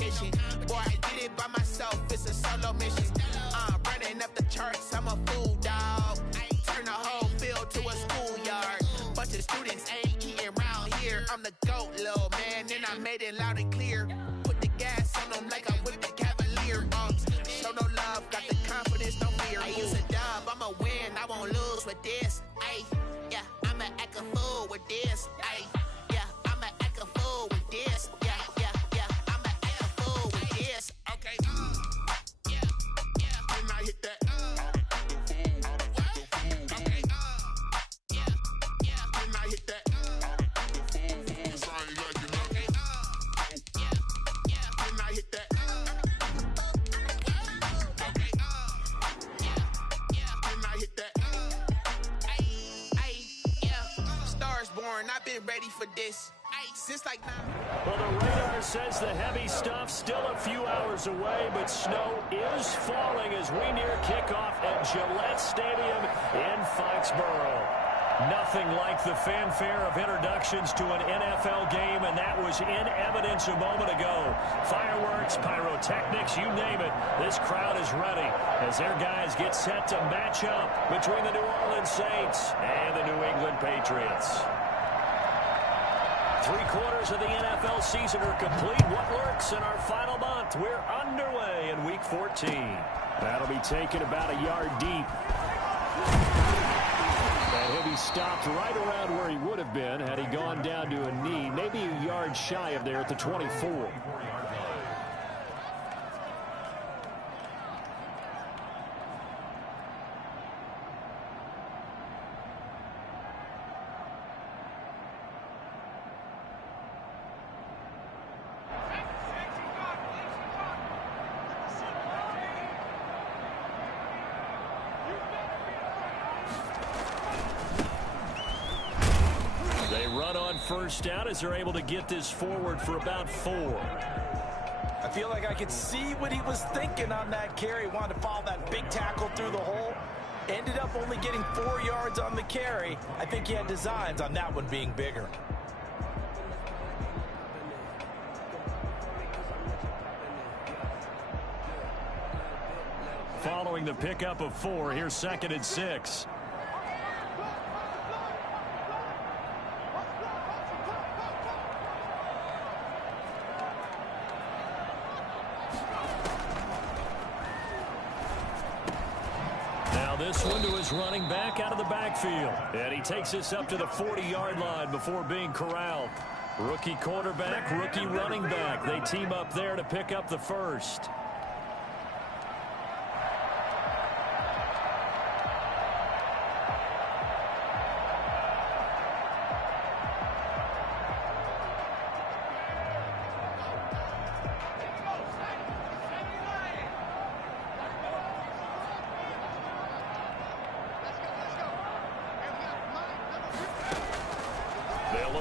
competition. Boy, I did it by myself, it's a solo mission. Running up the charts, I'm a fool, dog. Turn the whole field to a schoolyard. Bunch of students ain't eating round here. I'm the GOAT, little man, and I made it loud and clear. Put the gas on them like I'm with the Cavalier. Show no love, got the confidence, no fear. I use a dub, I'ma win, I won't lose with this. Ay, yeah, I'ma act a fool with this. Ay, yeah, I'ma act a fool with this. Yeah, yeah, yeah, I'ma act a fool with this. Okay, yeah, yeah, when I hit that. Okay, yeah, yeah, when I hit that. I've been ready for this since like now. Well, the radar says the heavy stuff still a few hours away, but snow is falling as we near kickoff at Gillette Stadium in Foxborough. Nothing like the fanfare of introductions to an NFL game, and that was in evidence a moment ago. Fireworks, pyrotechnics, you name it. This crowd is ready as their guys get set to match up between the New Orleans Saints and the New England Patriots. 3/4 of the NFL season are complete. What lurks in our final month? We're underway in Week 14. That'll be taken about a yard deep. That heavy stopped right around where he would have been had he gone down to a knee, maybe a yard shy of there at the 24. First down as they're able to get this forward for about 4. I feel like I could see what he was thinking on that carry. Wanted to follow that big tackle through the hole. Ended up only getting 4 yards on the carry. I think he had designs on that one being bigger. Following the pickup of 4, here's 2nd and 6. This one to his running back out of the backfield. And he takes this up to the 40-yard line before being corralled. Rookie quarterback, rookie running back. They team up there to pick up the first.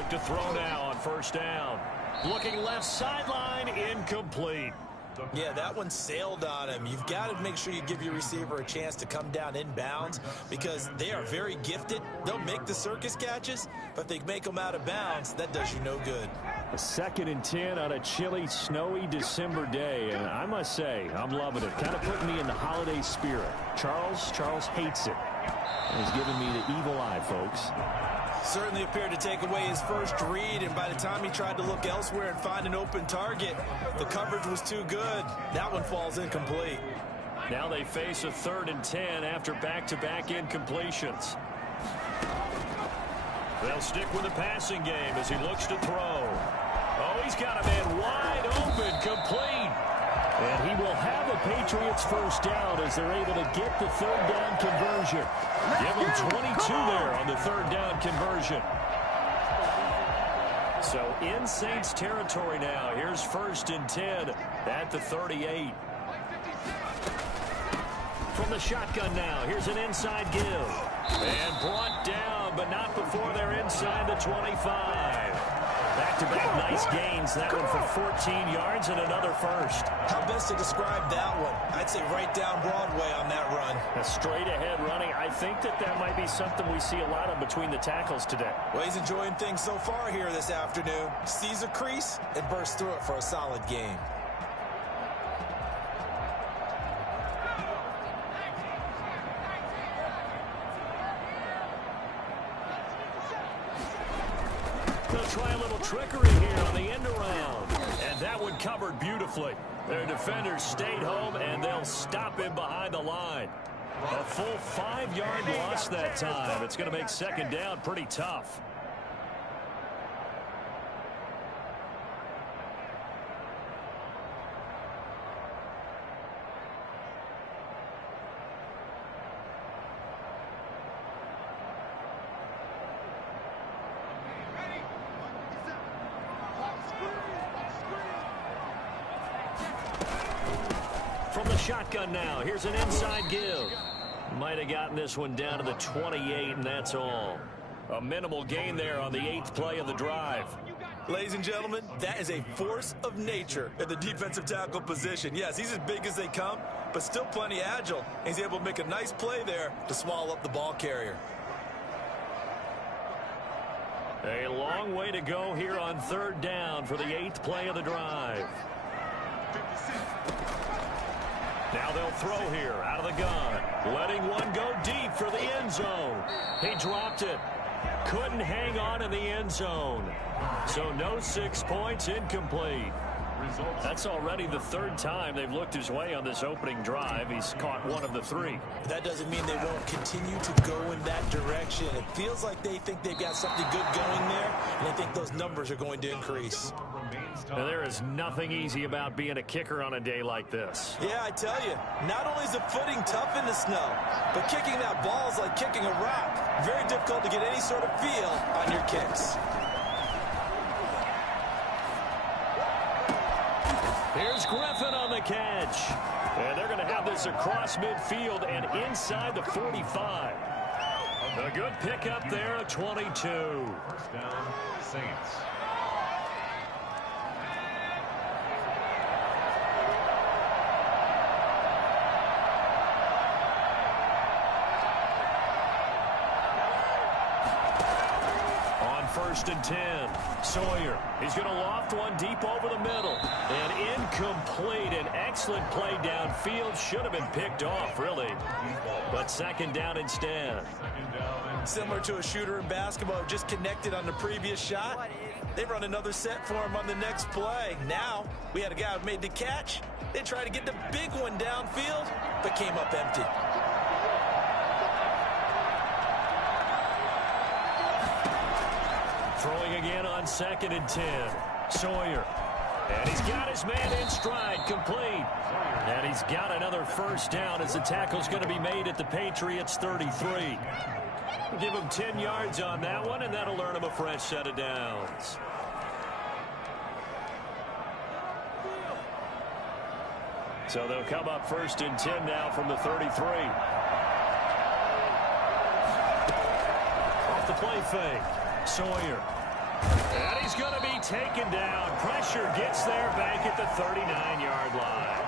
To throw now on first down. Looking left sideline, incomplete. Yeah, that one sailed on him. You've got to make sure you give your receiver a chance to come down inbounds because they are very gifted. They'll make the circus catches, but they make them out of bounds. That does you no good. A 2nd and 10 on a chilly, snowy December day, and I must say, I'm loving it. Kind of putting me in the holiday spirit. Charles hates it. He's giving me the evil eye, folks. Certainly appeared to take away his first read, and by the time he tried to look elsewhere and find an open target, the coverage was too good. That one falls incomplete. Now they face a 3rd and 10 after back-to-back incompletions. They'll stick with the passing game as he looks to throw. Oh, he's got a man wide open, complete. And he will have the Patriots first down as they're able to get the 3rd down conversion. Give them 22 there on the 3rd down conversion. So in Saints territory now. Here's 1st and 10 at the 38. From the shotgun now, here's an inside give. And brought down, but not before they're inside the 25. Back-to-back nice gains. That one for 14 yards and another first. How best to describe that one? I'd say right down Broadway on that run. A straight-ahead running. I think that might be something we see a lot of between the tackles today. Well, he's enjoying things so far here this afternoon. Sees a crease and bursts through it for a solid game. trickery here on the end around. And that one covered beautifully. Their defenders stayed home, and they'll stop him behind the line. A full 5-yard loss that time. It's going to make second down pretty tough. From the shotgun now, here's an inside give. Might have gotten this one down to the 28, and that's all. A minimal gain there on the 8th play of the drive. Ladies and gentlemen, that is a force of nature at the defensive tackle position. Yes, he's as big as they come, but still plenty agile. He's able to make a nice play there to swallow up the ball carrier. A long way to go here on 3rd down for the 8th play of the drive. Now they'll throw here out of the gun. Letting one go deep for the end zone. He dropped it. Couldn't hang on in the end zone. So no 6 points, incomplete. That's already the 3rd time they've looked his way on this opening drive. He's caught 1 of the 3. That doesn't mean they won't continue to go in that direction. It feels like they think they've got something good going there, and I think those numbers are going to increase. Now, there is nothing easy about being a kicker on a day like this. Yeah, I tell you, not only is the footing tough in the snow, but kicking that ball is like kicking a rock. Very difficult to get any sort of feel on your kicks. Here's Griffin on the catch. And they're going to have this across midfield and inside the 45. A good pickup there at 22. First down, Saints. First and 10. Sawyer. He's going to loft one deep over the middle. And incomplete. An excellent play downfield. Should have been picked off, really. But second down instead. Similar to a shooter in basketball, just connected on the previous shot. They run another set for him on the next play. Now, we had a guy who made the catch. They tried to get the big one downfield, but came up empty. Throwing again on 2nd and 10. Sawyer. And he's got his man in stride, complete. And he's got another first down as the tackle's going to be made at the Patriots' 33. Give him 10 yards on that one, and that'll earn him a fresh set of downs. So they'll come up first and 10 now from the 33. Off the play fake. Sawyer. And he's going to be taken down. Pressure gets there back at the 39-yard line.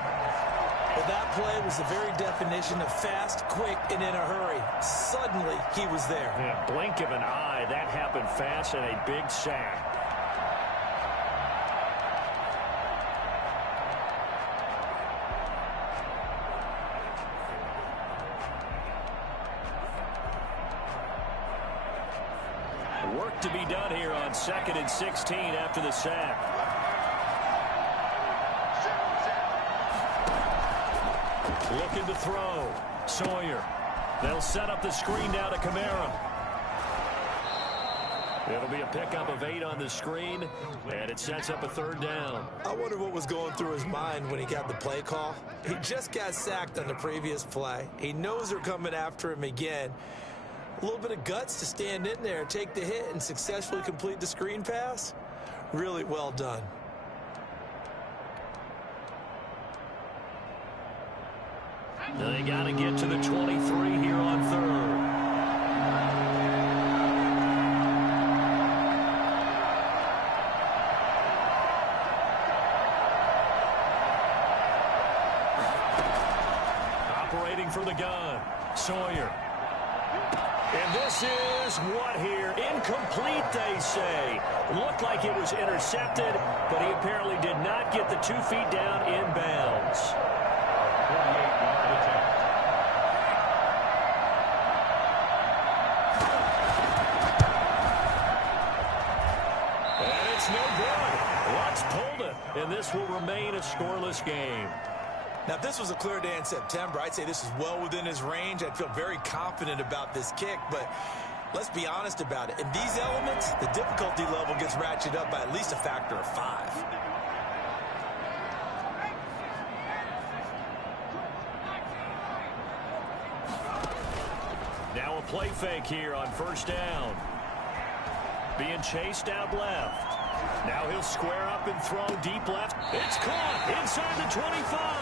Well, that play was the very definition of fast, quick, and in a hurry. Suddenly, he was there. Yeah, blink of an eye. That happened fast and a big sack. Work to be done here on 2nd and 16 after the sack. Looking to throw. Sawyer. They'll set up the screen now to Kamara. It'll be a pickup of 8 on the screen, and it sets up a 3rd down. I wonder what was going through his mind when he got the play call. He just got sacked on the previous play. He knows they're coming after him again. A little bit of guts to stand in there, take the hit, and successfully complete the screen pass. Really well done. They got to get to the 23 here on 3rd. Operating for the gun. Sawyer. And this is what here? Incomplete, they say. Looked like it was intercepted, but he apparently did not get the 2 feet down inbounds. And it's and this will remain a scoreless game. Now, if this was a clear day in September, I'd say this is well within his range. I'd feel very confident about this kick, but let's be honest about it. In these elements, the difficulty level gets ratcheted up by at least a factor of 5. Now a play fake here on first down. Being chased out left. Now he'll square up and throw deep left. It's caught inside the 25.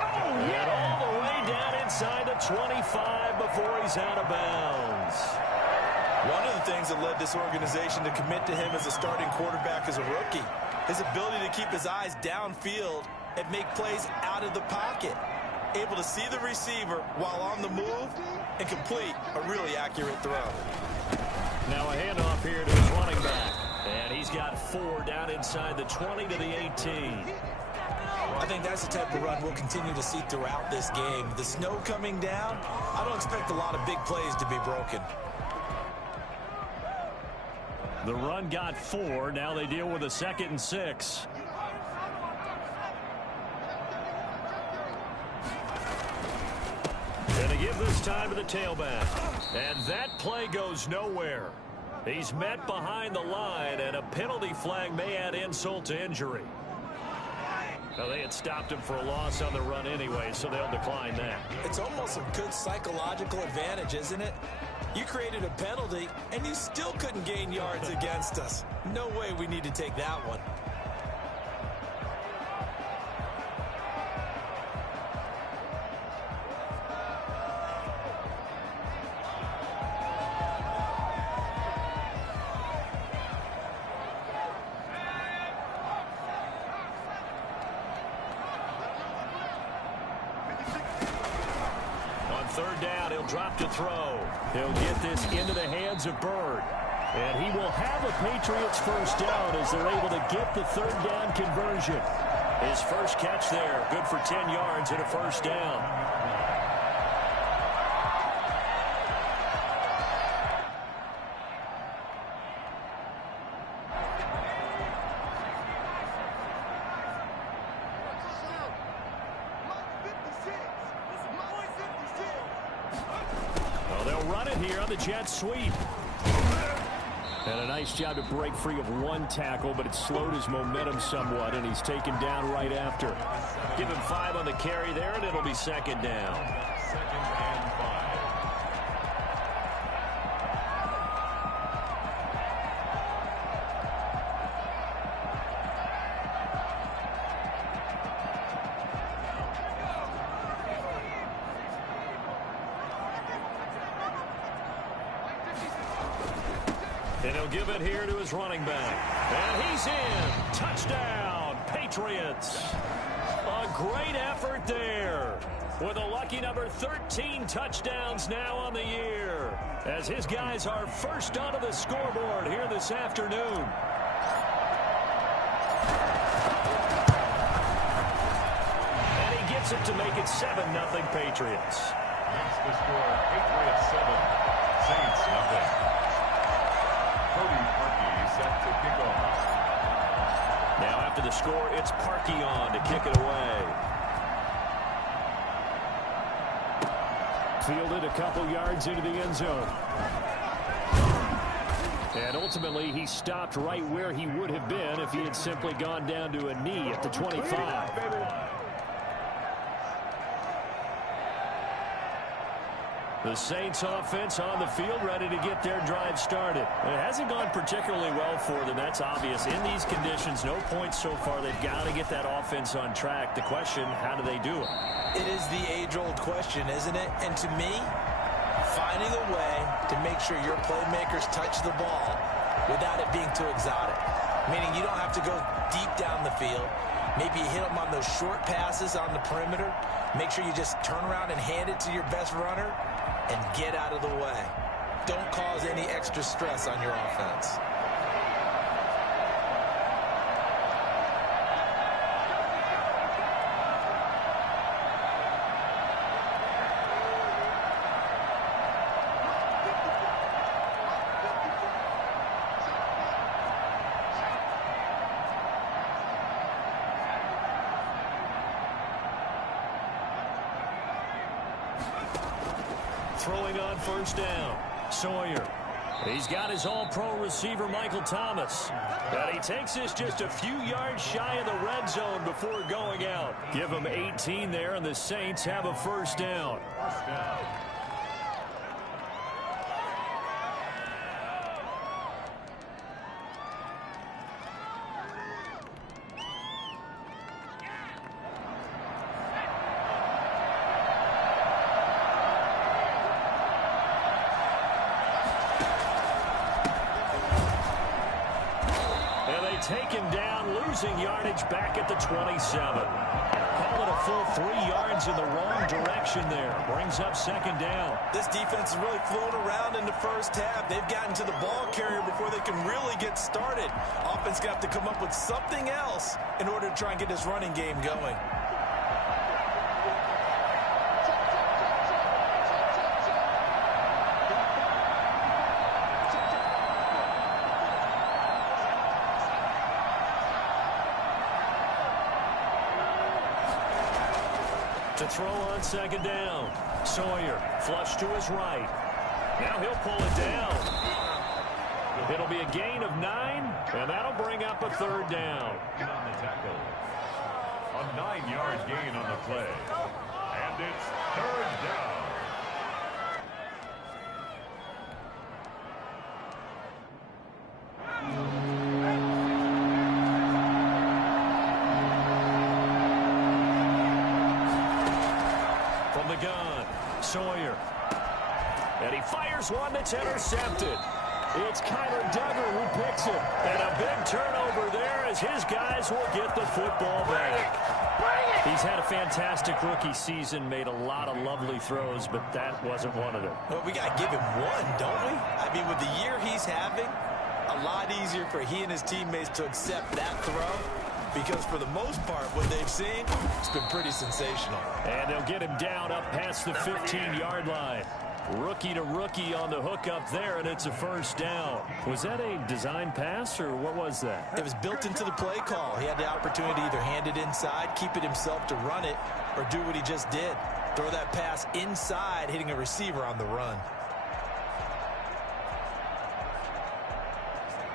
And all the way down inside the 25 before he's out of bounds. One of the things that led this organization to commit to him as a starting quarterback as a rookie, his ability to keep his eyes downfield and make plays out of the pocket. Able to see the receiver while on the move and complete a really accurate throw. Now a handoff here to his running back. And he's got 4 down inside the 20 to the 18. I think that's the type of run we'll continue to see throughout this game. The snow coming down, I don't expect a lot of big plays to be broken. The run got 4. Now they deal with a 2nd and 6. And to give this time to the tailback. And that play goes nowhere. He's met behind the line, and a penalty flag may add insult to injury. Now, they had stopped him for a loss on the run anyway, so they'll decline that. It's almost a good psychological advantage, isn't it? You created a penalty, and you still couldn't gain yards against us. No way we need to take that one. Third down, he'll drop to throw. He'll get this into the hands of Bird. And he will have a Patriots first down as they're able to get the third down conversion. His first catch there, good for 10 yards and a first down. Jet sweep. And a nice job to break free of one tackle, but it slowed his momentum somewhat, and he's taken down right after. Give him 5 on the carry there, and it'll be 2nd down. 2nd and 5. And he'll give it here to his running back. And he's in. Touchdown, Patriots. A great effort there. With a lucky number 13 touchdowns now on the year. As his guys are first onto the scoreboard here this afternoon. And he gets it to make it 7-0 Patriots. That's the score. Patriots 7, Saints 0. Set to kick off. Now after the score, it's Parkey on to kick it away. Fielded a couple yards into the end zone. And ultimately, he stopped right where he would have been if he had simply gone down to a knee at the 25. The Saints offense on the field, ready to get their drive started. It hasn't gone particularly well for them. That's obvious. In these conditions, no points so far. They've got to get that offense on track. The question, how do they do it? It is the age-old question, isn't it? And to me, finding a way to make sure your playmakers touch the ball without it being too exotic. Meaning you don't have to go deep down the field. Maybe you hit them on those short passes on the perimeter. Make sure you just turn around and hand it to your best runner and get out of the way. Don't cause any extra stress on your offense. throwing on first down. Sawyer. He's got his all-pro receiver, Michael Thomas. And he takes this just a few yards shy of the red zone before going out. Give him 18 there, and the Saints have a first down. Take him down, losing yardage back at the 27. Call it a full 3 yards in the wrong direction there. Brings up second down. This defense has really flown around in the first half. They've gotten to the ball carrier before they can really get started. Offense got to come up with something else in order to try and get this running game going. To throw on second down. Sawyer, flush to his right. Now he'll pull it down. It'll be a gain of 9, and that'll bring up a third down. On the tackle. A 9-yard gain on the play. And it's third down. Sawyer. And he fires one that's intercepted. It's Kyler Duggar who picks it. And a big turnover there as his guys will get the football back. He's had a fantastic rookie season, made a lot of lovely throws, but that wasn't one of them. Well, we got to give him one, don't we? I mean, with the year he's having, a lot easier for he and his teammates to accept that throw. Because for the most part, what they've seen, it's been pretty sensational. And they'll get him down up past the 15-yard line. Rookie to rookie on the hook up there, and it's a first down. Was that a design pass, or what was that? It was built into the play call. He had the opportunity to either hand it inside, keep it himself to run it, or do what he just did. Throw that pass inside, hitting a receiver on the run.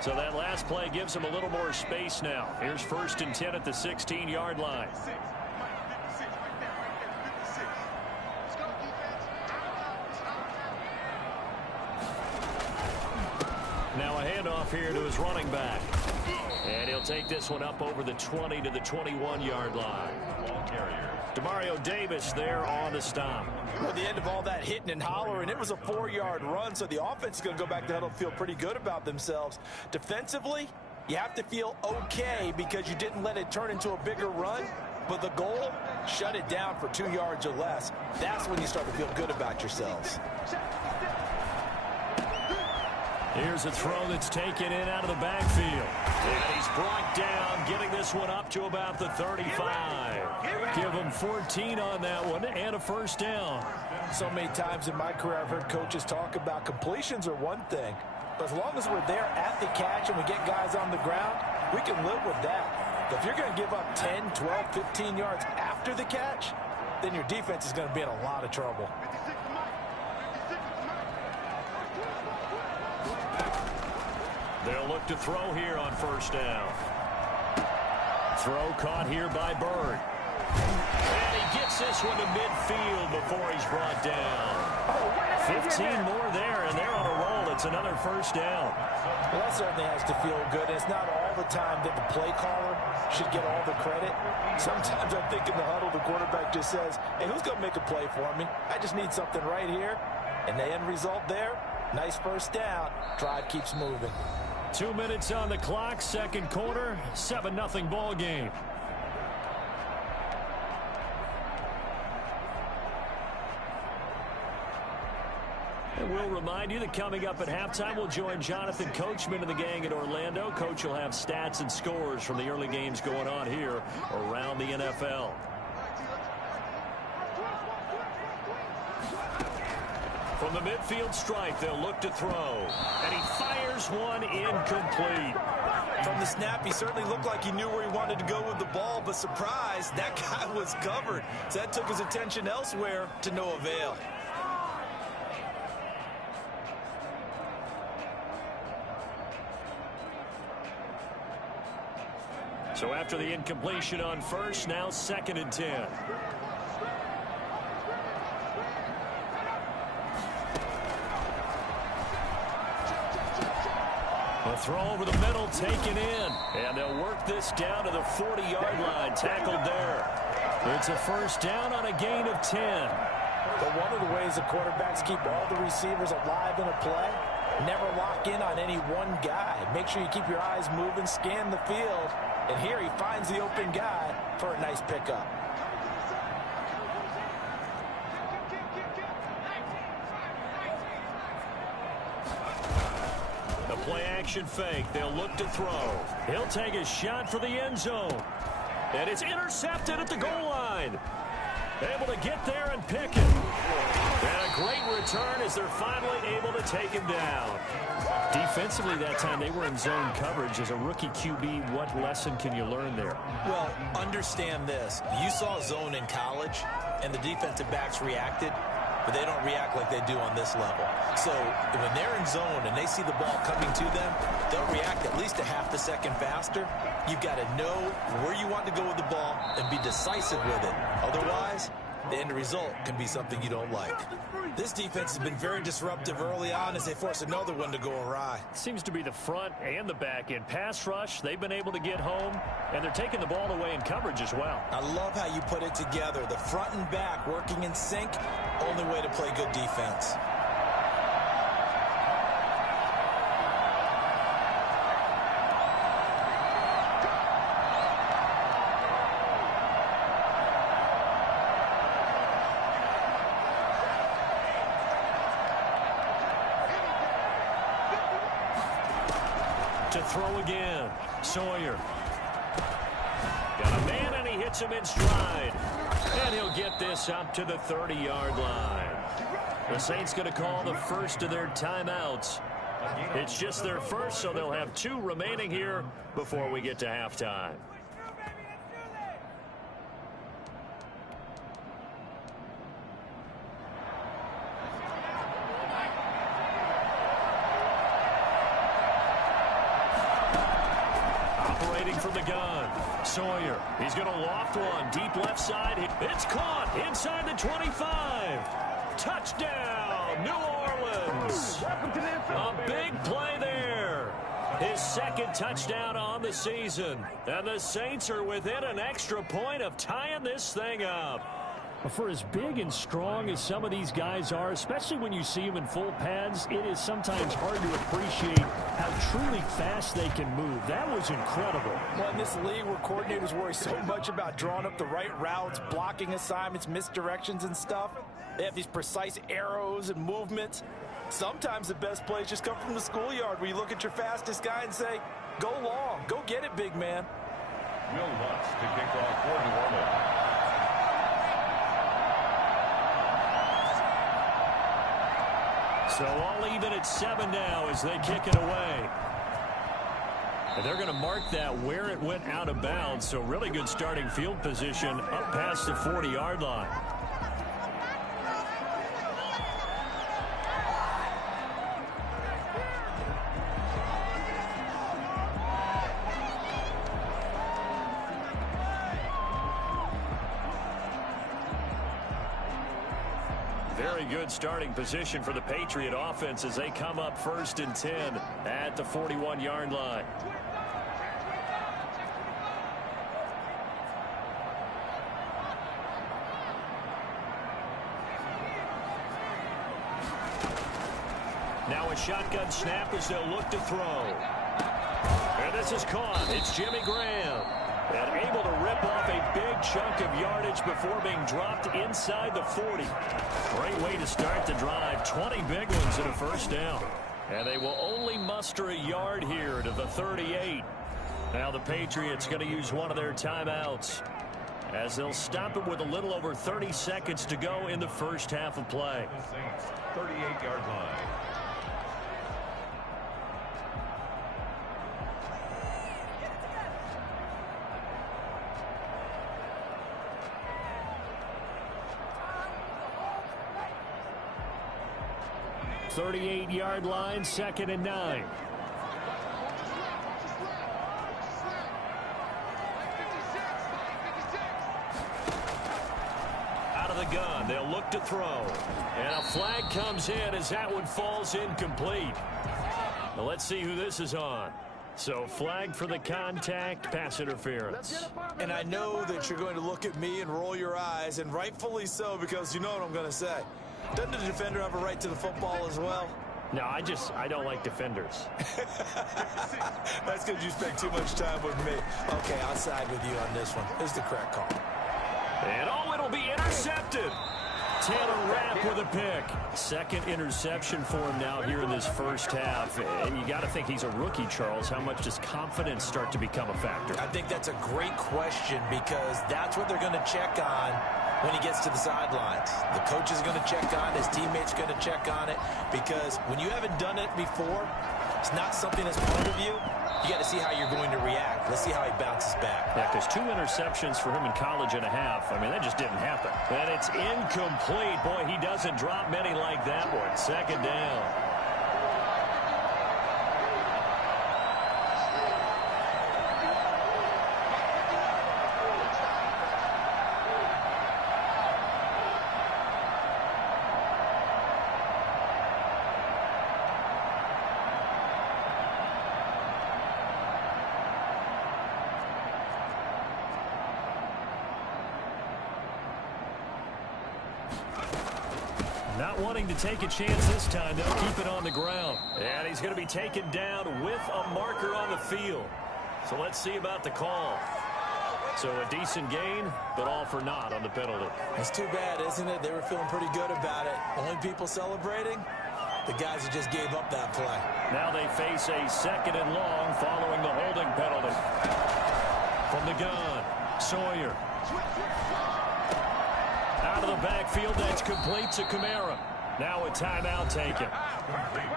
So that last play gives him a little more space now. Here's 1st and 10 at the 16-yard line. Now a handoff here to his running back. And he'll take this one up over the 20 to the 21-yard line. Ball carrier. Demario Davis there on the stop. At the end of all that hitting and hollering, it was a 4-yard run, so the offense is going to go back to huddle and feel pretty good about themselves. Defensively, you have to feel okay because you didn't let it turn into a bigger run, but the goal, shut it down for 2 yards or less. That's when you start to feel good about yourselves. Here's a throw that's taken in out of the backfield. And he's brought down, getting this one up to about the 35. Give him 14 on that one and a first down. So many times in my career I've heard coaches talk about completions are one thing, but as long as we're there at the catch and we get guys on the ground, we can live with that. But if you're going to give up 10, 12, 15 yards after the catch, then your defense is going to be in a lot of trouble. They'll look to throw here on first down. Throw caught here by Bird. And he gets this one to midfield before he's brought down. 15 more there, and they're on a roll. It's another first down. Well, that certainly has to feel good. It's not all the time that the play caller should get all the credit. Sometimes I think in the huddle, the quarterback just says, hey, who's going to make a play for me? I just need something right here. And the end result there, nice first down. Drive keeps moving. 2 minutes on the clock, second quarter, 7-0 ball game. And we'll remind you that coming up at halftime, we'll join Jonathan Coachman and the gang in Orlando. Coach will have stats and scores from the early games going on here around the NFL. From the midfield stripe, they'll look to throw. And he fires one incomplete. From the snap, he certainly looked like he knew where he wanted to go with the ball, but surprise, that guy was covered. So that took his attention elsewhere to no avail. So after the incompletion on first, now 2nd and 10. A throw over the middle, taken in. And they'll work this down to the 40-yard line, tackled there. It's a first down on a gain of 10. But one of the ways the quarterbacks keep all the receivers alive in a play, never lock in on any one guy. Make sure you keep your eyes moving, scan the field. And here he finds the open guy for a nice pickup. The play action fake. They'll look to throw. He'll take a shot for the end zone. And it's intercepted at the goal line. Able to get there and pick it. And a great return as they're finally able to take him down. Defensively that time they were in zone coverage. As a rookie QB, what lesson can you learn there? Well, understand this. You saw zone in college, and the defensive backs reacted, but they don't react like they do on this level. So when they're in zone and they see the ball coming to them, they'll react at least a half a second faster. You've got to know where you want to go with the ball and be decisive with it. Otherwise, the end result can be something you don't like. This defense has been very disruptive early on as they force another one to go awry. Seems to be the front and the back end. Pass rush, they've been able to get home, and they're taking the ball away in coverage as well. I love how you put it together. The front and back working in sync, only way to play good defense. To throw again. Sawyer. Got a man, and he hits him in stride. And he'll get this up to the 30-yard line. The Saints going to call the first of their timeouts. It's just their first, so they'll have 2 remaining here before we get to halftime. From the gun, Sawyer. He's going to loft one deep left side. It's caught inside the 25. Touchdown, New Orleans. A big play there. His 2nd touchdown on the season. And the Saints are within an extra point of tying this thing up. For as big and strong as some of these guys are, especially when you see them in full pads, it is sometimes hard to appreciate how truly fast they can move. That was incredible. Well, in this league where coordinators worry so much about drawing up the right routes, blocking assignments, misdirections and stuff, they have these precise arrows and movements. Sometimes the best plays just come from the schoolyard where you look at your fastest guy and say, go long, go get it, big man. Will Lutz to kick off for New Orleans. So all even at 7 now as they kick it away. And they're going to mark that where it went out of bounds. So really good starting field position up past the 40-yard line. Very good starting position for the Patriot offense as they come up 1st and 10 at the 41-yard line. Now a shotgun snap as they'll look to throw. And this is caught. It's Jimmy Graham. And able to rip off a big chunk of yardage before being dropped inside the 40. Great way to start the drive. 20 big ones and a first down. And they will only muster a yard here to the 38. Now the Patriots going to use one of their timeouts as they'll stop it with a little over 30 seconds to go in the first half of play. 38-yard line. .38-yard line, 2nd and 9. gun. They'll look to throw. And a flag comes in as that one falls incomplete. Now let's see who this is on. So flag for the contact, pass interference. And I know that you're going to look at me and roll your eyes, and rightfully so, because you know what I'm going to say. Doesn't the defender have a right to the football as well? No, I don't like defenders. That's because you spent too much time with me. Okay, I'll side with you on this one. This is the correct call. And it'll be intercepted. Taylor Rapp with a pick. Second interception for him now here in this first half. And you got to think he's a rookie, Charles. How much does confidence start to become a factor? I think that's a great question because that's what they're going to check on when he gets to the sidelines. The coach is going to check on it. His teammates are going to check on it because when you haven't done it before, it's not something that's part of you. You got to see how you're going to react. Let's see how he bounces back. Yeah, because 2 interceptions for him in college and a half. I mean, that just didn't happen. And it's incomplete. Boy, he doesn't drop many like that one. Second down. Not wanting to take a chance this time. They'll keep it on the ground. And he's going to be taken down with a marker on the field. So let's see about the call. So a decent gain, but all for naught on the penalty. It's too bad, isn't it? They were feeling pretty good about it. Only people celebrating? The guys who just gave up that play. Now they face a second and long following the holding penalty. From the gun, Sawyer. Out of the backfield, that's complete to Kamara. Now a timeout taken.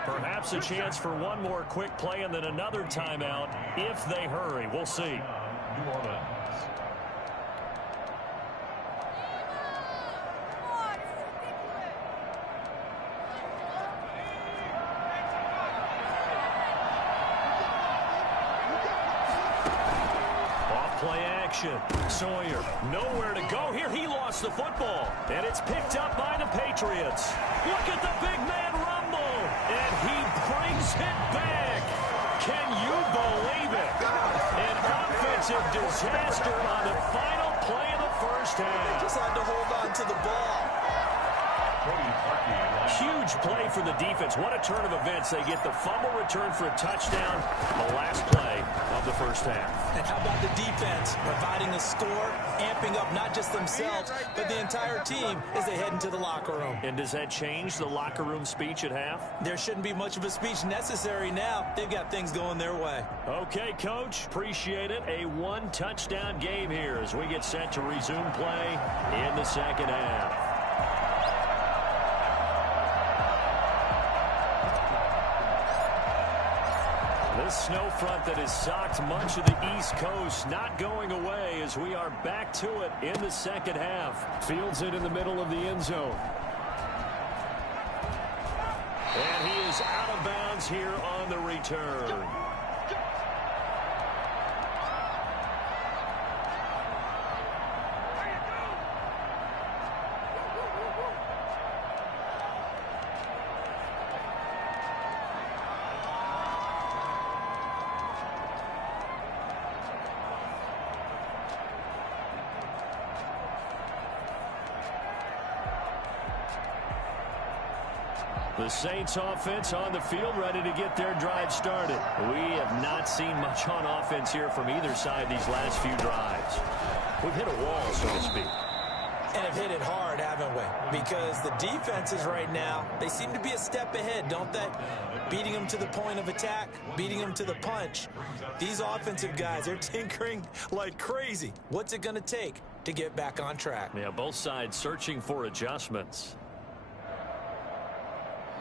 Perhaps a chance for one more quick play and then another timeout if they hurry. We'll see. New Orleans. Play action. Sawyer, nowhere to go here. He lost the football. And it's picked up by the Patriots. Look at the big man rumble. And he brings it back. Can you believe it? An offensive disaster on the final play of the first half. Just had to hold on to the ball. Huge play for the defense. What a turn of events. They get the fumble return for a touchdown. The last play of the first half. And how about the defense providing a score, amping up not just themselves, but the entire team as they head into the locker room. And does that change the locker room speech at half? There shouldn't be much of a speech necessary now. They've got things going their way. Okay, Coach. Appreciate it. A one-touchdown game here as we get set to resume play in the second half. This snow front that has socked much of the East Coast not going away as we are back to it in the second half. Fields it in the middle of the end zone. And he is out of bounds here on the return. The Saints offense on the field, ready to get their drive started. We have not seen much on offense here from either side these last few drives. We've hit a wall, so to speak. And have hit it hard, haven't we? Because the defenses right now, they seem to be a step ahead, don't they? Beating them to the point of attack, beating them to the punch. These offensive guys, they're tinkering like crazy. What's it going to take to get back on track? Yeah, both sides searching for adjustments.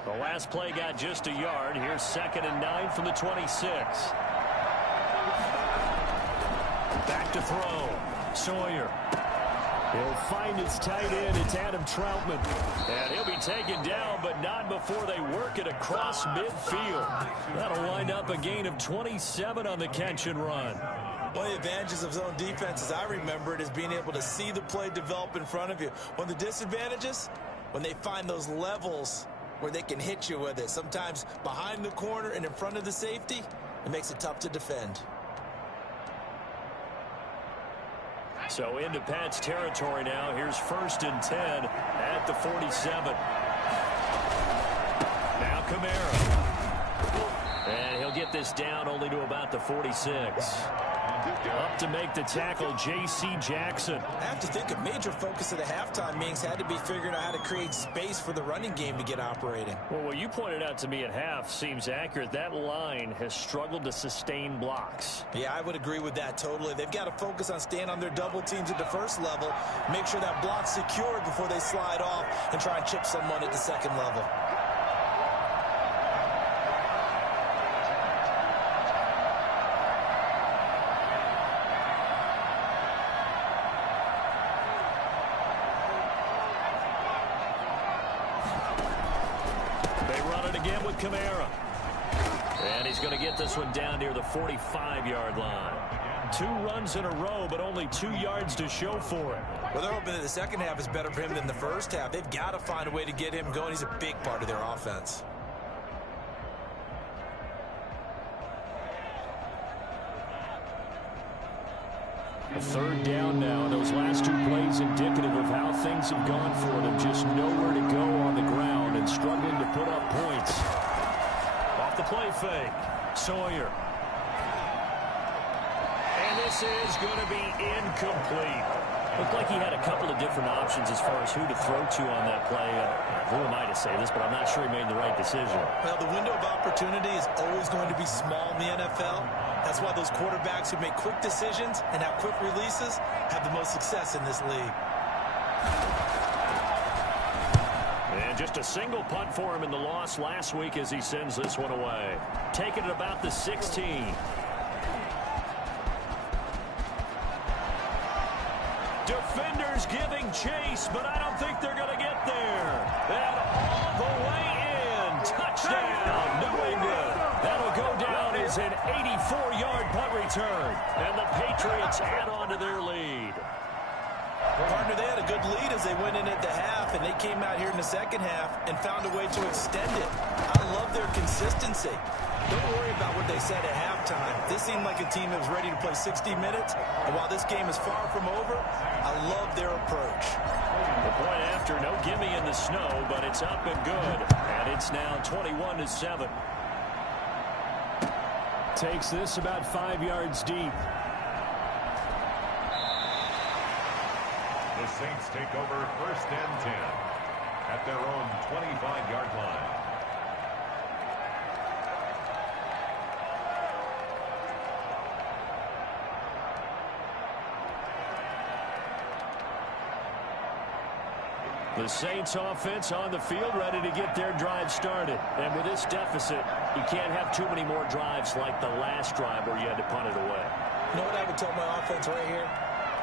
The last play got just a yard. Here's 2nd and 9 from the 26. Back to throw. Sawyer. He'll find his tight end. It's Adam Troutman. And he'll be taken down, but not before they work it across midfield. That'll wind up a gain of 27 on the catch and run. One of the advantages of zone defense, as I remember it, is being able to see the play develop in front of you. One of the disadvantages, when they find those levels where they can hit you with it. Sometimes behind the corner and in front of the safety, it makes it tough to defend. So into Pat's territory now. Here's 1st and 10 at the 47. Now Kamara. And he'll get this down only to about the 46. Up to make the tackle, J.C. Jackson. I have to think a major focus of the halftime meetings had to be figuring out how to create space for the running game to get operating. Well, what you pointed out to me at half seems accurate. That line has struggled to sustain blocks. Yeah, I would agree with that totally. They've got to focus on staying on their double teams at the first level, make sure that block's secured before they slide off and try and chip someone at the second level. Kamara. And he's going to get this one down near the 45-yard line. 2 runs in a row, but only 2 yards to show for it. Well, they're hoping that the second half is better for him than the first half. They've got to find a way to get him going. He's a big part of their offense. A 3rd down now. Those last 2 plays indicative of how things have gone for them. Just nowhere to go on the ground and struggling to put up points. Off the play fake. Sawyer. And this is going to be incomplete. Looked like he had a couple of different options as far as who to throw to on that play. Who am I to say this, but I'm not sure he made the right decision. Well, the window of opportunity is always going to be small in the NFL. That's why those quarterbacks who make quick decisions and have quick releases have the most success in this league. And just a single punt for him in the loss last week as he sends this one away. Taking it about the 16. Defenders giving chase, but I don't think they're going to get there. And all the way in. Touchdown, New England. That'll go down as an 84-yard punt return. And the Patriots add on to their lead. Partner, they had a good lead as they went in at the half, and they came out here in the second half and found a way to extend it. I love their consistency. Don't worry about what they said at halftime. This seemed like a team that was ready to play 60 minutes, and while this game is far from over, I love their approach. The point after, no gimme in the snow, but it's up and good, and it's now 21-7. Takes this about 5 yards deep. The Saints take over 1st and 10 at their own 25-yard line. The Saints offense on the field, ready to get their drive started. And with this deficit, you can't have too many more drives like the last drive where you had to punt it away. You know what I would tell my offense right here?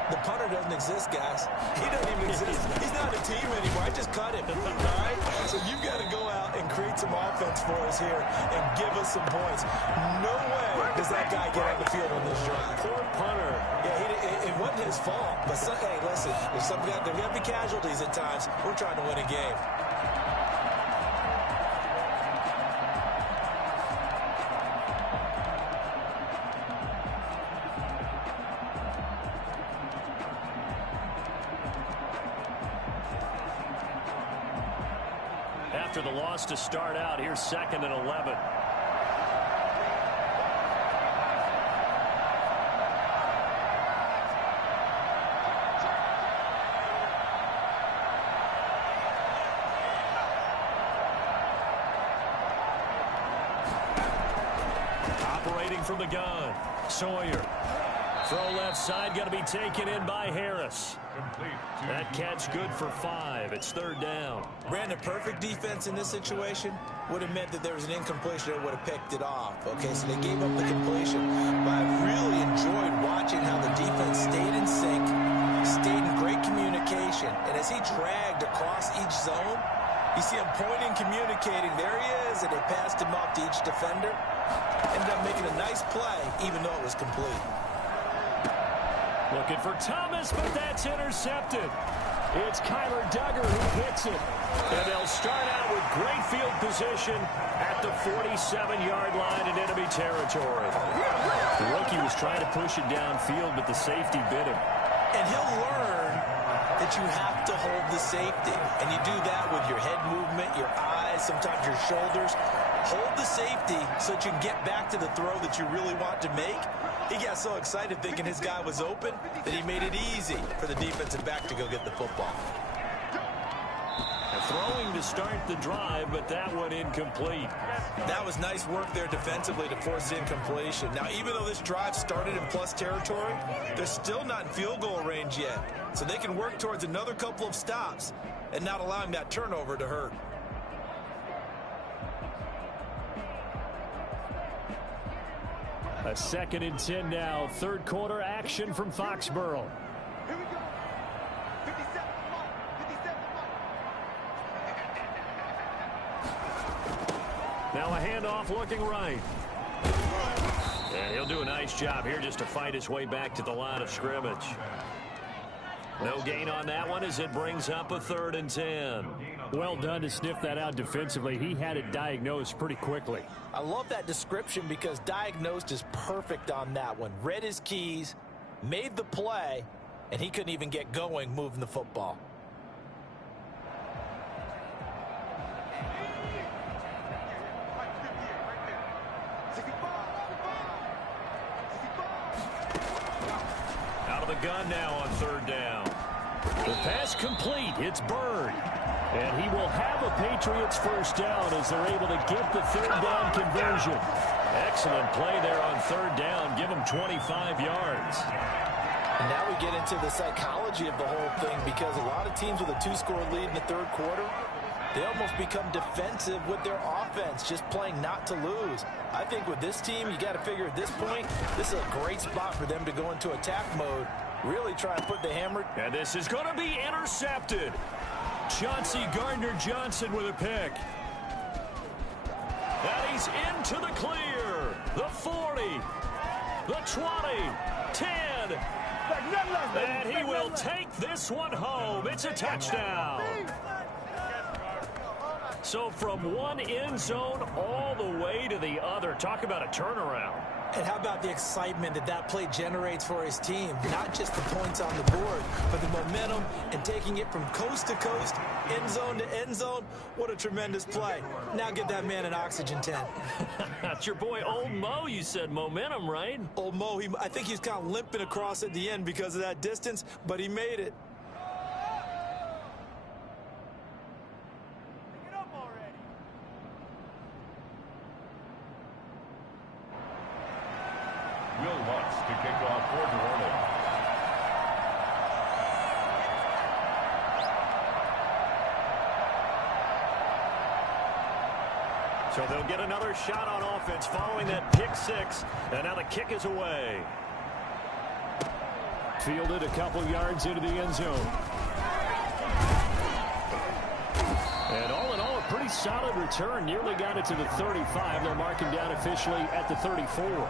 The punter doesn't exist, guys. He doesn't even exist. He's not a team anymore. I just cut him. All right? So you've got to go out and create some offense for us here and give us some points. No way does that guy get on the field on this drive. Poor punter. Yeah, it wasn't his fault. But, hey, listen, there's got to be casualties at times. We're trying to win a game. After the loss to start out, here's 2nd and 11. Operating from the gun, Sawyer. Throw left side, going to be taken in by Harris. That catch good for 5. It's 3rd down. Brandon, perfect defense in this situation would have meant that there was an incompletion that would have picked it off. Okay, so they gave up the completion. But I really enjoyed watching how the defense stayed in sync, stayed in great communication. And as he dragged across each zone, you see him pointing, communicating. There he is, and they passed him off to each defender. Ended up making a nice play, even though it was complete. Looking for Thomas, but that's intercepted. It's Kyler Duggar who hits it. And they'll start out with great field position at the 47-yard line in enemy territory. The rookie was trying to push it downfield, but the safety bit him. And he'll learn that you have to hold the safety. And you do that with your head movement, your eyes, sometimes your shoulders. Hold the safety so that you can get back to the throw that you really want to make. He got so excited thinking his guy was open that he made it easy for the defensive back to go get the football. Throwing to start the drive, but that one incomplete. That was nice work there defensively to force incompletion. Now, even though this drive started in plus territory, they're still not in field goal range yet. So they can work towards another couple of stops and not allowing that turnover to hurt. A 2nd and 10 now. Third quarter action from Foxborough. Here we go. 57 mark. 57 mark. Now a handoff looking right. And he'll do a nice job here just to fight his way back to the line of scrimmage. No gain on that one as it brings up a 3rd and 10. Well done to sniff that out defensively. He had it diagnosed pretty quickly. I love that description because diagnosed is perfect on that one. Read his keys, made the play, and he couldn't even get going moving the football. Out of the gun now on 3rd down. The pass complete. It's Bird. And he will have a Patriots first down as they're able to get the 3rd down conversion. Excellent play there on 3rd down. Give him 25 yards. And now we get into the psychology of the whole thing because a lot of teams with a 2-score lead in the 3rd quarter, they almost become defensive with their offense, just playing not to lose. I think with this team, you got to figure at this point, this is a great spot for them to go into attack mode, really try and put the hammer. And this is going to be intercepted. Chauncey Gardner-Johnson with a pick. And he's into the clear. The 40, the 20, 10. And he will take this one home. It's a touchdown. So from one end zone all the way to the other. Talk about a turnaround. And how about the excitement that that play generates for his team? Not just the points on the board, but the momentum and taking it from coast to coast, end zone to end zone. What a tremendous play. Now get that man an oxygen tent. That's your boy Old Mo. You said momentum, right? Old Mo, I think he's kind of limping across at the end because of that distance, but he made it. Will Lutz to kick off for New Orleans. So they'll get another shot on offense following that pick 6. And now the kick is away. Fielded a couple yards into the end zone. And all in all, a pretty solid return. Nearly got it to the 35. They're marking down officially at the 34.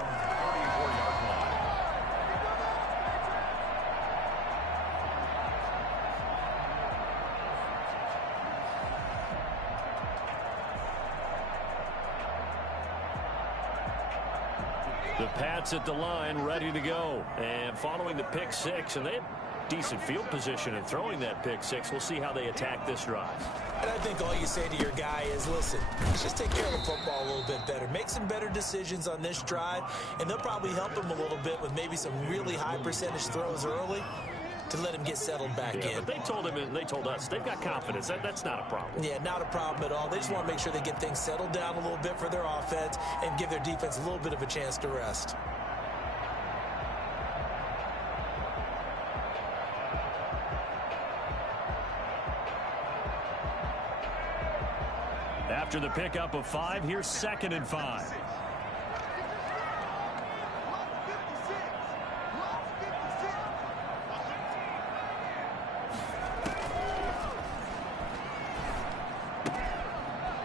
The Pats at the line, ready to go. And following the pick 6, and they have decent field position in throwing that pick 6. We'll see how they attack this drive. And I think all you say to your guy is, listen, let's just take care of the football a little bit better. Make some better decisions on this drive, and they'll probably help him a little bit with maybe some really high percentage throws early to let him get settled back in. But they told him, and they told us, they've got confidence. That's not a problem. Yeah, not a problem at all. They just want to make sure they get things settled down a little bit for their offense and give their defense a little bit of a chance to rest. After the pickup of 5, here's 2nd and 5.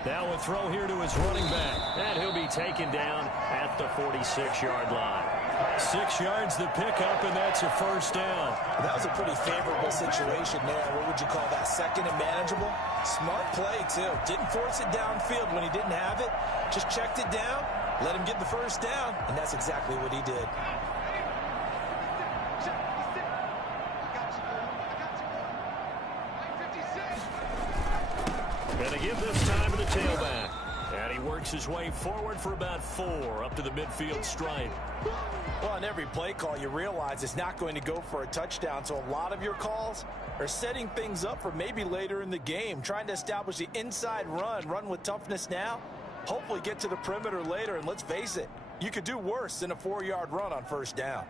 Now a throw here to his running back. And he'll be taken down at the 46-yard line. 6 yards the pickup, and that's a first down. That was a pretty favorable situation there. What would you call that? Second and manageable? Smart play, too. Didn't force it downfield when he didn't have it. Just checked it down, let him get the first down, and that's exactly what he did. Gonna give this time to the tailback. And he works his way forward for about 4 up to the midfield stripe. Well, on every play call, you realize it's not going to go for a touchdown, so a lot of your calls are setting things up for maybe later in the game, trying to establish the inside run with toughness now, hopefully get to the perimeter later, and let's face it, you could do worse than a 4-yard run on first down.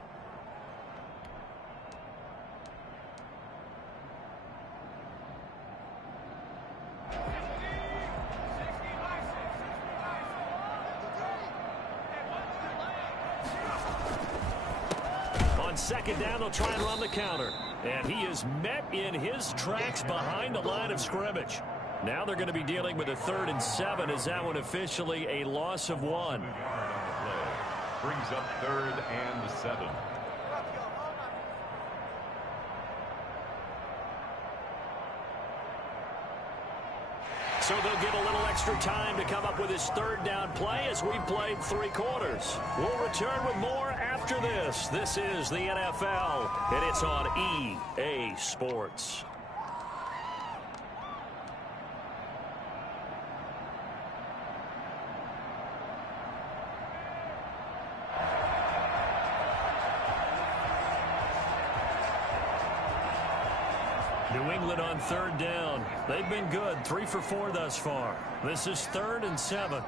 Second down, they'll try and run the counter. And he is met in his tracks behind the line of scrimmage. Now they're going to be dealing with a 3rd and 7. Is that one officially a loss of 1? Brings up 3rd and 7. So they'll get a little extra time to come up with his 3rd down play as we played 3 quarters. We'll return with more after this. This is the NFL, and it's on EA Sports. New England on 3rd down. They've been good, 3 for 4 thus far. This is 3rd and 7.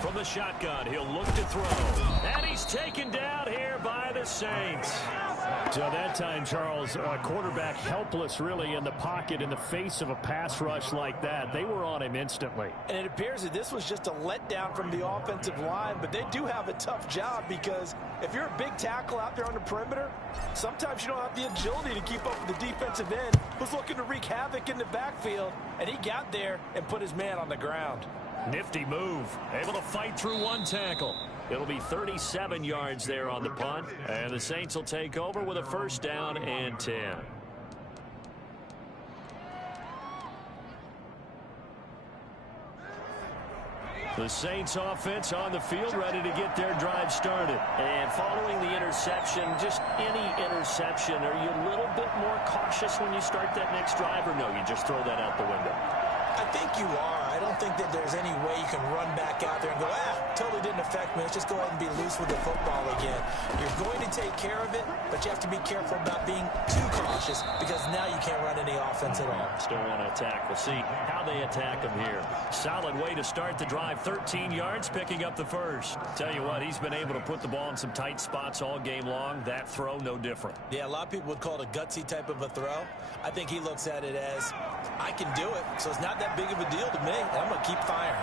From the shotgun, he'll look to throw. And he's taken down here by the Saints. So that time, Charles, quarterback helpless really in the pocket in the face of a pass rush like that. They were on him instantly. And it appears that this was just a letdown from the offensive line, but they do have a tough job because if you're a big tackle out there on the perimeter, sometimes you don't have the agility to keep up with the defensive end who's looking to wreak havoc in the backfield, and he got there and put his man on the ground. Nifty move. Able to fight through 1 tackle. It'll be 37 yards there on the punt, and the Saints will take over with a 1st down and 10. The Saints offense on the field, ready to get their drive started. And following the interception, just any interception, are you a little bit more cautious when you start that next drive, or no, you just throw that out the window? I think you are. I don't think that there's any way you can run back out there and go, totally didn't affect me. Let's just go ahead and be loose with the football again. You're going to take care of it, but you have to be careful about being too cautious because now you can't run any offense at all. Still want to attack. We'll see how they attack him here. Solid way to start the drive. 13 yards, picking up the 1st. Tell you what, he's been able to put the ball in some tight spots all game long. That throw, no different. Yeah, a lot of people would call it a gutsy type of a throw. I think he looks at it as, I can do it, so it's not that big of a deal to me, and I'm going to keep firing.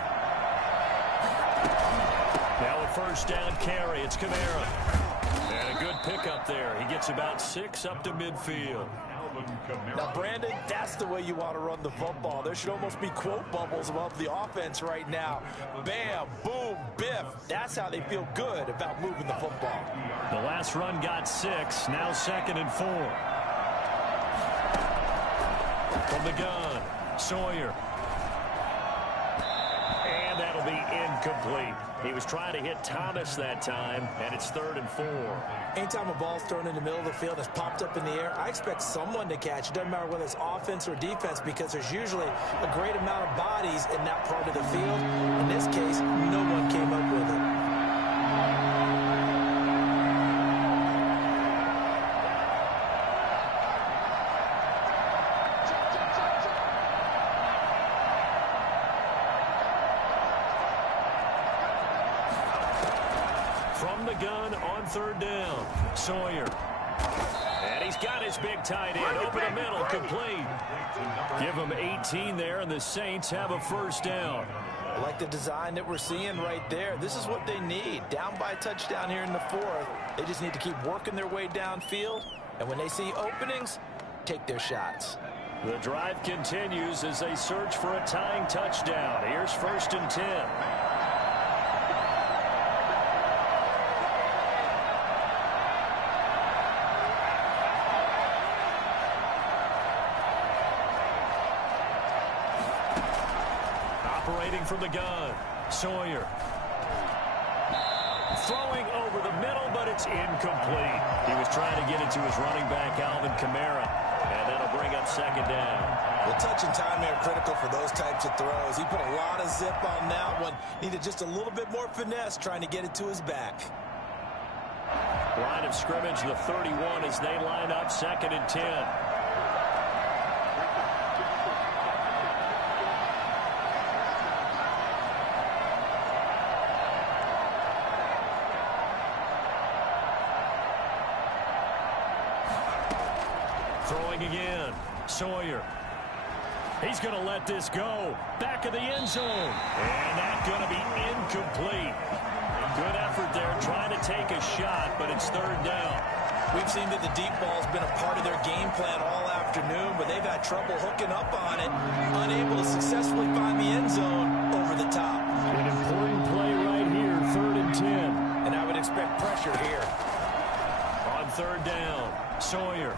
Now a 1st down carry. It's Kamara. And a good pickup there. He gets about 6 up to midfield. Now, Brandon, that's the way you want to run the football. There should almost be quote bubbles above the offense right now. Bam, boom, biff. That's how they feel good about moving the football. The last run got 6. Now 2nd and 4. From the gun, Sawyer. And that'll be incomplete. He was trying to hit Thomas that time, and it's 3rd and 4. Anytime a ball's thrown in the middle of the field that's popped up in the air, I expect someone to catch. It doesn't matter whether it's offense or defense because there's usually a great amount of bodies in that part of the field. In this case, no one came up with it. From the gun on 3rd down, Sawyer. And he's got his big tight end. Open the middle, complete. Give him 18 there, and the Saints have a 1st down. I like the design that we're seeing right there. This is what they need. Down by a touchdown here in the fourth. They just need to keep working their way downfield. And when they see openings, take their shots. The drive continues as they search for a tying touchdown. Here's 1st and 10. Operating from the gun, Sawyer. Throwing over the middle, but it's incomplete. He was trying to get it to his running back, Alvin Kamara, and that'll bring up 2nd down. Well, touch and time are critical for those types of throws. He put a lot of zip on that one. Needed just a little bit more finesse trying to get it to his back. Line of scrimmage, the 31, as they line up 2nd and 10. Throwing again, Sawyer. He's going to let this go. Back of the end zone. And that's going to be incomplete. Good effort there, trying to take a shot, but it's 3rd down. We've seen that the deep ball's been a part of their game plan all afternoon, but they've had trouble hooking up on it. Unable to successfully find the end zone over the top. An important play right here, 3rd and 10. And I would expect pressure here. On 3rd down, Sawyer.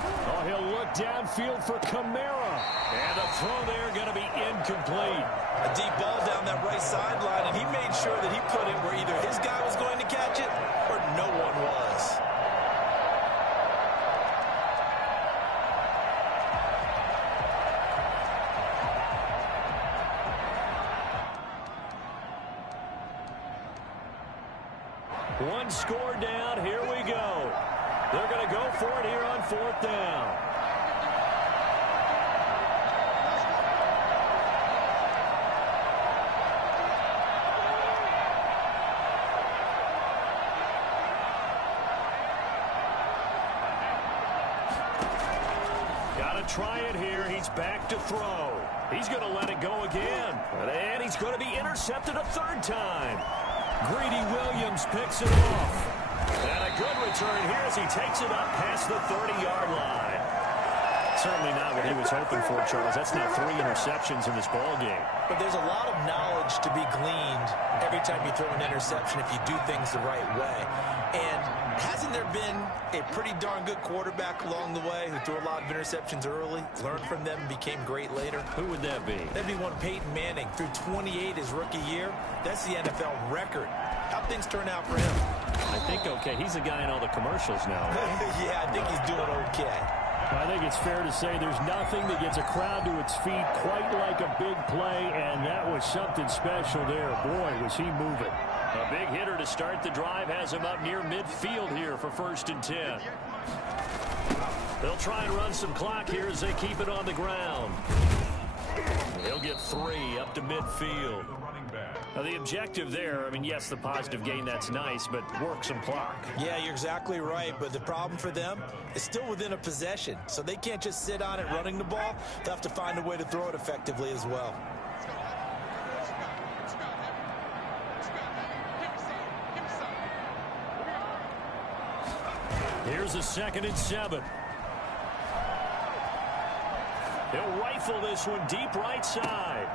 Oh, he'll look downfield for Kamara. And the throw there going to be incomplete. A deep ball down that right sideline, and he made sure that he put it where either his guy was going to catch it or no one was. One score down. Here we go. They're going to go for it here on 4th down. Got to try it here. He's back to throw. He's going to let it go again. And he's going to be intercepted a 3rd time. Greedy Williams picks it off. And a good return here as he takes it up past the 30-yard line. Certainly not what he was hoping for, Charles. That's not 3 interceptions in this ball game. But there's a lot of knowledge to be gleaned every time you throw an interception if you do things the right way. And hasn't there been a pretty darn good quarterback along the way who threw a lot of interceptions early, learned from them, and became great later? Who would that be? That'd be one Peyton Manning. Threw 28 his rookie year. That's the NFL record. How'd things turn out for him? I think okay. He's the guy in all the commercials now. Right? Yeah, I think he's doing okay. I think it's fair to say there's nothing that gets a crowd to its feet quite like a big play, and that was something special there. Boy, was he moving. A big hitter to start the drive has him up near midfield here for 1st and 10. They'll try and run some clock here as they keep it on the ground. They'll get 3 up to midfield. Now, the objective there, I mean, yes, the positive gain, that's nice, but work some clock. Yeah, you're exactly right, but the problem for them is still within a possession, so they can't just sit on it running the ball. They'll have to find a way to throw it effectively as well. Here's a 2nd and 7. He'll rifle this one deep right side.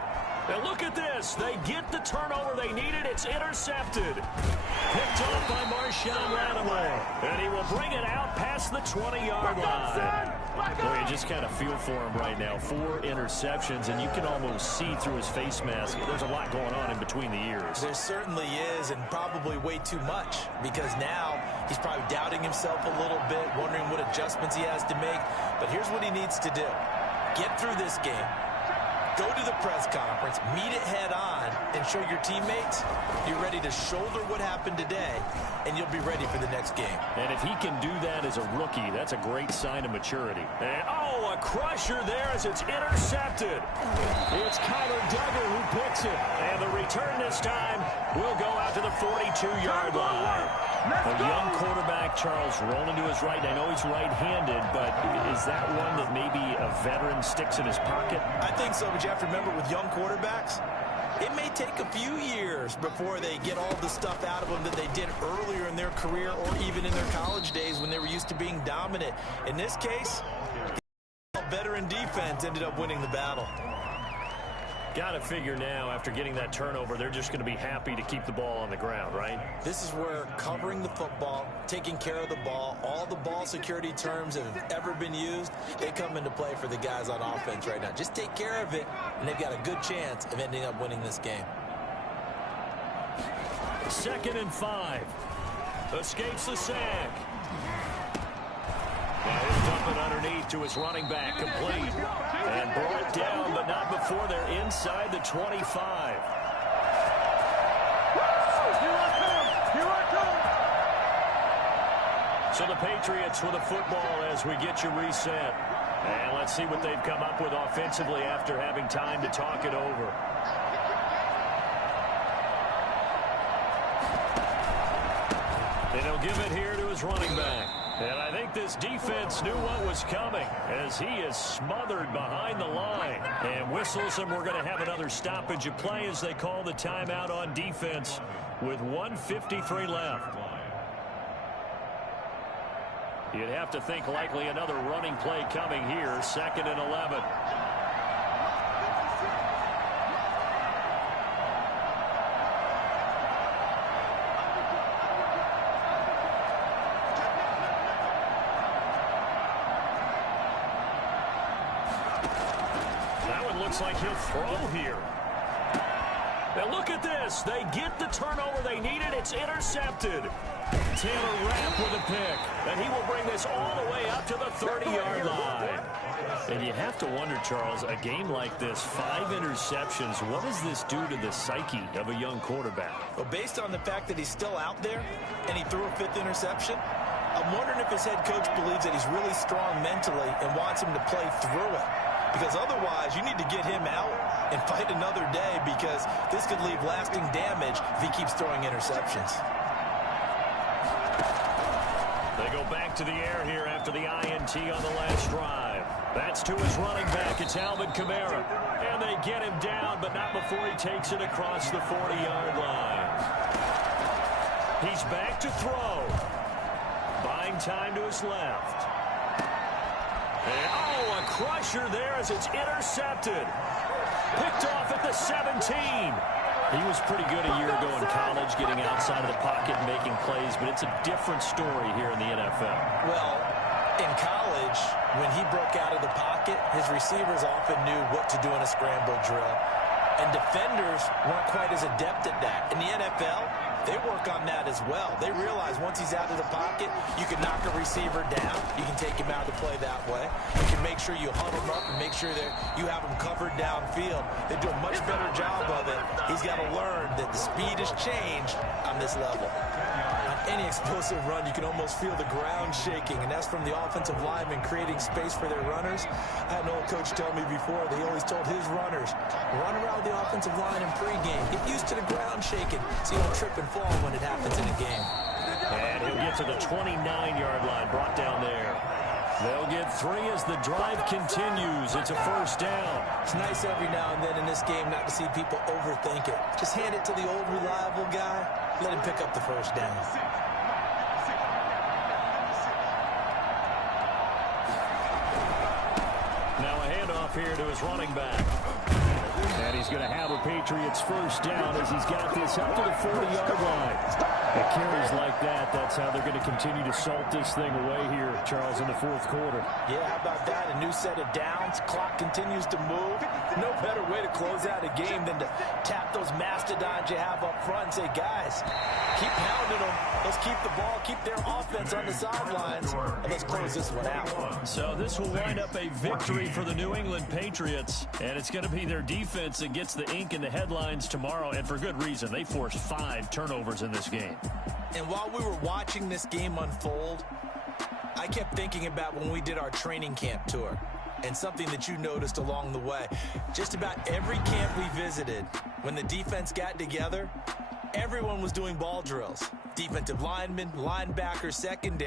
Now look at this. They get the turnover they needed. It's intercepted. Picked off by Marshawn Lattimore. And he will bring it out past the 20-yard line. Boy, you just kind of feel for him right now. 4 interceptions, and you can almost see through his face mask. There's a lot going on in between the ears. There certainly is, and probably way too much, because now he's probably doubting himself a little bit, wondering what adjustments he has to make. But here's what he needs to do. Get through this game. Go to the press conference, meet it head on, and show your teammates you're ready to shoulder what happened today, and you'll be ready for the next game. And if he can do that as a rookie, that's a great sign of maturity. And, oh, a crusher there as it's intercepted. It's Kyler Duggar who picks it. And the return this time will go out to the 42-yard line. A young quarterback, Charles, rolling to his right. I know he's right-handed, but is that one that maybe a veteran sticks in his pocket? I think so, but you have to remember with young quarterbacks, It may take a few years before they get all the stuff out of them that they did earlier in their career or even in their college days when they were used to being dominant. In this case, the veteran defense ended up winning the battle. Got to figure now, after getting that turnover, they're just going to be happy to keep the ball on the ground, right? This is where covering the football, taking care of the ball, all the ball security terms that have ever been used, they come into play for the guys on offense right now. Just take care of it, and they've got a good chance of ending up winning this game. 2nd and 5. Escapes the sack. Now he'll dump it underneath to his running back, complete. And brought down, but not before they're inside the 25. So the Patriots with a football as we get you reset. And let's see what they've come up with offensively after having time to talk it over. And he'll give it here to his running back. And I think this defense knew what was coming as he is smothered behind the line. And whistles, and we're going to have another stoppage of play as they call the timeout on defense with 1:53 left. You'd have to think likely another running play coming here, 2nd and 11. Looks like he'll throw here. Now look at this. They get the turnover they needed. It's intercepted. Taylor Rapp with a pick. And he will bring this all the way up to the 30-yard line. And you have to wonder, Charles, a game like this, 5 interceptions, what does this do to the psyche of a young quarterback? Well, based on the fact that he's still out there and he threw a 5th interception, I'm wondering if his head coach believes that he's really strong mentally and wants him to play through it. Because otherwise, you need to get him out and fight another day, because this could leave lasting damage if he keeps throwing interceptions. They go back to the air here after the INT on the last drive. That's to his running back. It's Alvin Kamara. And they get him down, but not before he takes it across the 40-yard line. He's back to throw. Buying time to his left. And, oh, a crusher there as it's intercepted. Picked off at the 17. He was pretty good a year ago in college, getting outside of the pocket and making plays, but it's a different story here in the NFL. Well, in college, when he broke out of the pocket, his receivers often knew what to do in a scramble drill. And defenders weren't quite as adept at that. In the NFL, they work on that as well. They realize once he's out of the pocket, you can knock a receiver down. You can take him out of the play that way. You can make sure you huddle him up and make sure that you have him covered downfield. They do a much better job of it. He's got to learn that the speed has changed on this level. On any explosive run, you can almost feel the ground shaking, and that's from the offensive linemen creating space for their runners. I had an old coach tell me before that he always told his runners, run around the offensive line in pregame. Get used to the ground shaking so you don't trip and fall when it happens in a game. And he'll get to the 29-yard line, brought down there. They'll get 3 as the drive continues. It's a first down. It's nice every now and then in this game not to see people overthink it. Just hand it to the old reliable guy. Let him pick up the first down. Now a handoff here to his running back. And he's going to have a Patriots first down as he's got this up to the 40-yard line. It carries like that. That's how they're going to continue to salt this thing away here, Charles, in the 4th quarter. Yeah, how about that? A new set of downs. Clock continues to move. No better way to close out a game than to tap those mastodons you have up front and say, guys, keep pounding them. Let's keep the ball, keep their offense on the sidelines, and let's close this one out. So this will wind up a victory for the New England Patriots, and it's going to be their defense that gets the ink in the headlines tomorrow, and for good reason. They forced 5 turnovers in this game. And while we were watching this game unfold, I kept thinking about when we did our training camp tour, and something that you noticed along the way. Just about every camp we visited, when the defense got together, everyone was doing ball drills. Defensive linemen, linebackers, secondary.